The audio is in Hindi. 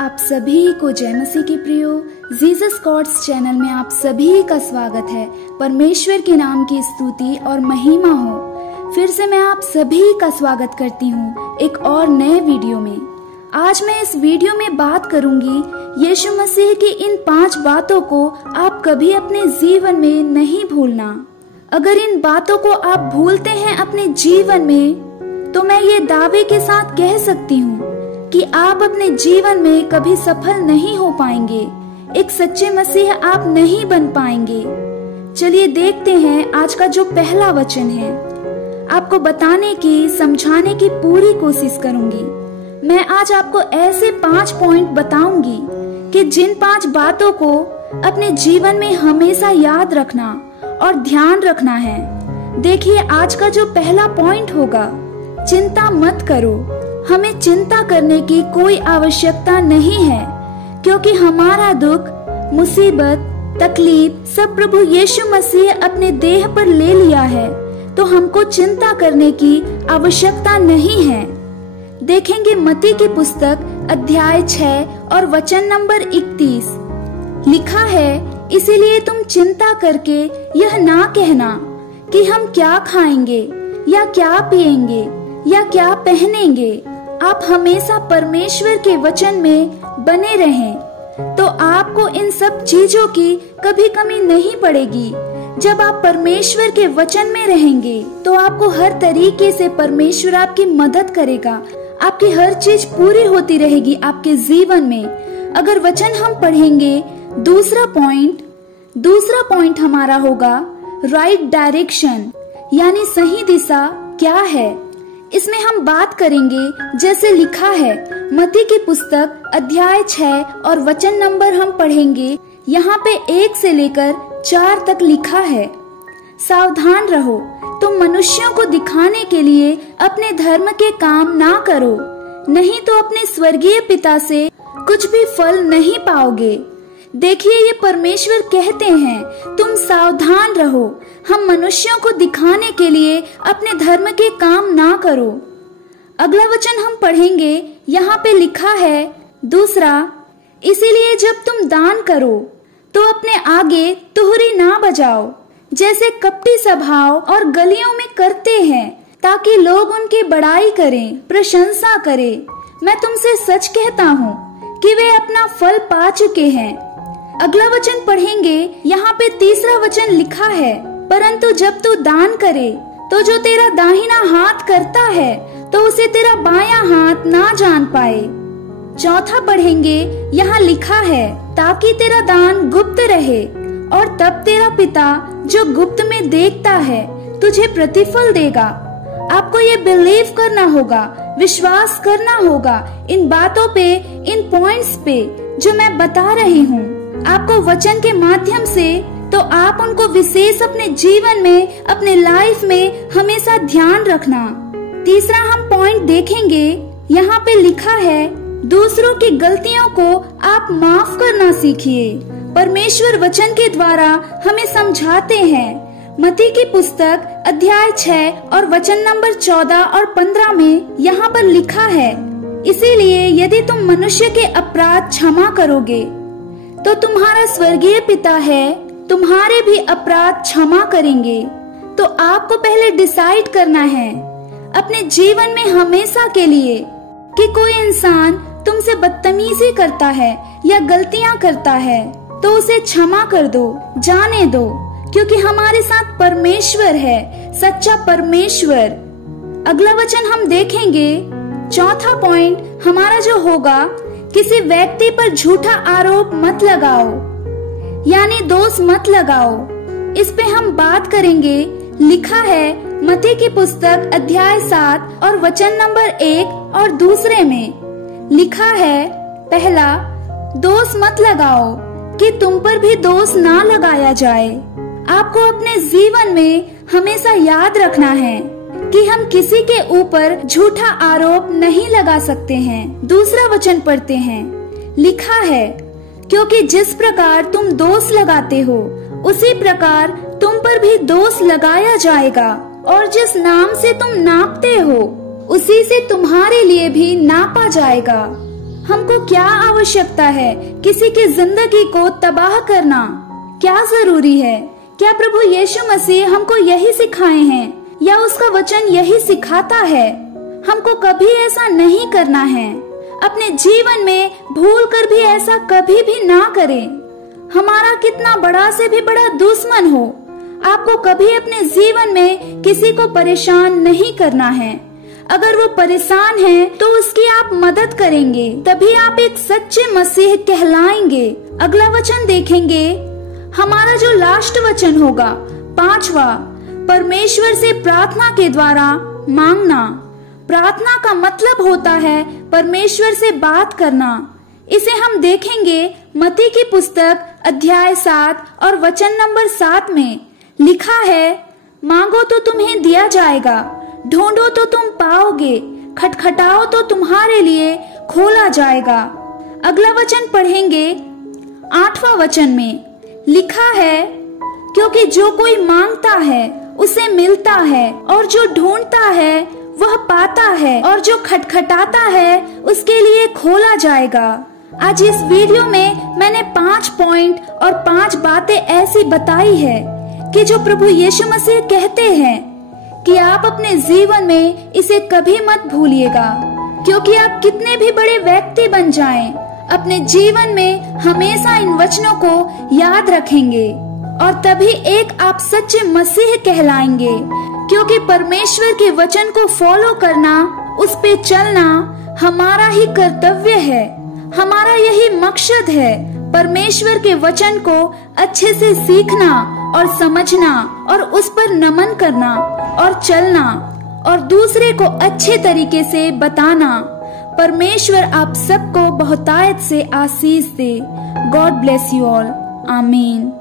आप सभी को जय मसीह की प्रियो जीसस कॉर्ड्स चैनल में आप सभी का स्वागत है। परमेश्वर के नाम की स्तुति और महिमा हो। फिर से मैं आप सभी का स्वागत करती हूँ एक और नए वीडियो में। आज मैं इस वीडियो में बात करूंगी यीशु मसीह की इन 5 बातों को आप कभी अपने जीवन में नहीं भूलना। अगर इन बातों को आप भूलते हैं अपने जीवन में तो मैं ये दावे के साथ कह सकती हूँ कि आप अपने जीवन में कभी सफल नहीं हो पाएंगे, एक सच्चे मसीह आप नहीं बन पाएंगे। चलिए देखते हैं आज का जो पहला वचन है। आपको बताने की, समझाने की पूरी कोशिश करूंगी। मैं आज आपको ऐसे 5 पॉइंट बताऊंगी कि जिन 5 बातों को अपने जीवन में हमेशा याद रखना और ध्यान रखना है। देखिए आज का जो पहला पॉइंट होगा, चिंता मत करो। हमें चिंता करने की कोई आवश्यकता नहीं है, क्योंकि हमारा दुख, मुसीबत, तकलीफ सब प्रभु यीशु मसीह अपने देह पर ले लिया है, तो हमको चिंता करने की आवश्यकता नहीं है। देखेंगे मत्ती की पुस्तक अध्याय 6 और वचन नंबर 31। लिखा है, इसीलिए तुम चिंता करके यह ना कहना कि हम क्या खाएंगे या क्या पिएंगे या क्या पहनेंगे। आप हमेशा परमेश्वर के वचन में बने रहें तो आपको इन सब चीजों की कभी कमी नहीं पड़ेगी। जब आप परमेश्वर के वचन में रहेंगे तो आपको हर तरीके से परमेश्वर आपकी मदद करेगा। आपकी हर चीज पूरी होती रहेगी आपके जीवन में अगर वचन हम पढ़ेंगे। दूसरा पॉइंट हमारा होगा राइट डायरेक्शन, यानी सही दिशा क्या है। इसमें हम बात करेंगे जैसे लिखा है मत्ती की पुस्तक अध्याय 6 और वचन नंबर हम पढ़ेंगे। यहाँ पे 1 से लेकर 4 तक लिखा है, सावधान रहो, तुम मनुष्यों को दिखाने के लिए अपने धर्म के काम ना करो, नहीं तो अपने स्वर्गीय पिता से कुछ भी फल नहीं पाओगे। देखिए ये परमेश्वर कहते हैं तुम सावधान रहो, हम मनुष्यों को दिखाने के लिए अपने धर्म के काम ना करो। अगला वचन हम पढ़ेंगे, यहाँ पे लिखा है दूसरा, इसीलिए जब तुम दान करो तो अपने आगे तुहरी ना बजाओ जैसे कपटी सभाओं और गलियों में करते हैं, ताकि लोग उनकी बड़ाई करें, प्रशंसा करें। मैं तुमसे सच कहता हूँ कि वे अपना फल पा चुके हैं। अगला वचन पढ़ेंगे, यहाँ पे तीसरा वचन लिखा है, परंतु जब तू दान करे तो जो तेरा दाहिना हाथ करता है तो उसे तेरा बायां हाथ ना जान पाए। चौथा पढ़ेंगे, यहाँ लिखा है, ताकि तेरा दान गुप्त रहे और तब तेरा पिता जो गुप्त में देखता है तुझे प्रतिफल देगा। आपको ये बिलीव करना होगा, विश्वास करना होगा इन बातों पे, इन पॉइंट्स पे जो मैं बता रही हूँ आपको वचन के माध्यम से, तो आप उनको विशेष अपने जीवन में, अपने लाइफ में हमेशा ध्यान रखना। तीसरा हम पॉइंट देखेंगे, यहाँ पे लिखा है, दूसरों की गलतियों को आप माफ करना सीखिए। परमेश्वर वचन के द्वारा हमें समझाते हैं। मत्ती की पुस्तक अध्याय 6 और वचन नंबर 14 और 15 में यहाँ पर लिखा है, इसीलिए यदि तुम मनुष्य के अपराध क्षमा करोगे तो तुम्हारा स्वर्गीय पिता है तुम्हारे भी अपराध क्षमा करेंगे। तो आपको पहले डिसाइड करना है अपने जीवन में हमेशा के लिए कि कोई इंसान तुमसे बदतमीजी करता है या गलतियां करता है तो उसे क्षमा कर दो, जाने दो, क्योंकि हमारे साथ परमेश्वर है, सच्चा परमेश्वर। अगला वचन हम देखेंगे, चौथा पॉइंट हमारा जो होगा, किसी व्यक्ति पर झूठा आरोप मत लगाओ, यानी दोष मत लगाओ। इस पे हम बात करेंगे। लिखा है मत्ती की पुस्तक अध्याय 7 और वचन नंबर 1 और दूसरे में लिखा है, पहला, दोष मत लगाओ कि तुम पर भी दोष ना लगाया जाए। आपको अपने जीवन में हमेशा याद रखना है कि हम किसी के ऊपर झूठा आरोप नहीं लगा सकते हैं। दूसरा वचन पढ़ते हैं, लिखा है, क्योंकि जिस प्रकार तुम दोष लगाते हो उसी प्रकार तुम पर भी दोष लगाया जाएगा, और जिस नाम से तुम नापते हो उसी से तुम्हारे लिए भी नापा जाएगा। हमको क्या आवश्यकता है किसी की जिंदगी को तबाह करना? क्या जरूरी है? क्या प्रभु यीशु मसीह हमको यही सिखाए हैं या उसका वचन यही सिखाता है? हमको कभी ऐसा नहीं करना है। अपने जीवन में भूल कर भी ऐसा कभी भी ना करें। हमारा कितना बड़ा से भी बड़ा दुश्मन हो, आपको कभी अपने जीवन में किसी को परेशान नहीं करना है। अगर वो परेशान है तो उसकी आप मदद करेंगे, तभी आप एक सच्चे मसीह कहलाएंगे। अगला वचन देखेंगे, हमारा जो लास्ट वचन होगा 5वां, परमेश्वर से प्रार्थना के द्वारा मांगना। प्रार्थना का मतलब होता है परमेश्वर से बात करना। इसे हम देखेंगे मत्ती की पुस्तक अध्याय 7 और वचन नंबर 7 में लिखा है, मांगो तो तुम्हें दिया जाएगा, ढूंढो तो तुम पाओगे, खटखटाओ तो तुम्हारे लिए खोला जाएगा। अगला वचन पढ़ेंगे 8वां वचन में लिखा है, क्योंकि जो कोई मांगता है उसे मिलता है, और जो ढूंढता है वह पाता है, और जो खटखटाता है उसके लिए खोला जाएगा। आज इस वीडियो में मैंने 5 पॉइंट और 5 बातें ऐसी बताई है कि जो प्रभु यीशु मसीह कहते हैं कि आप अपने जीवन में इसे कभी मत भूलिएगा, क्योंकि आप कितने भी बड़े व्यक्ति बन जाएं, अपने जीवन में हमेशा इन वचनों को याद रखेंगे और तभी एक आप सच्चे मसीह कहलाएंगे। क्योंकि परमेश्वर के वचन को फॉलो करना, उस पे चलना हमारा ही कर्तव्य है, हमारा यही मकसद है। परमेश्वर के वचन को अच्छे से सीखना और समझना और उस पर नमन करना और चलना और दूसरे को अच्छे तरीके से बताना। परमेश्वर आप सबको बहुतायत से आशीष दे। God bless you all. आमीन।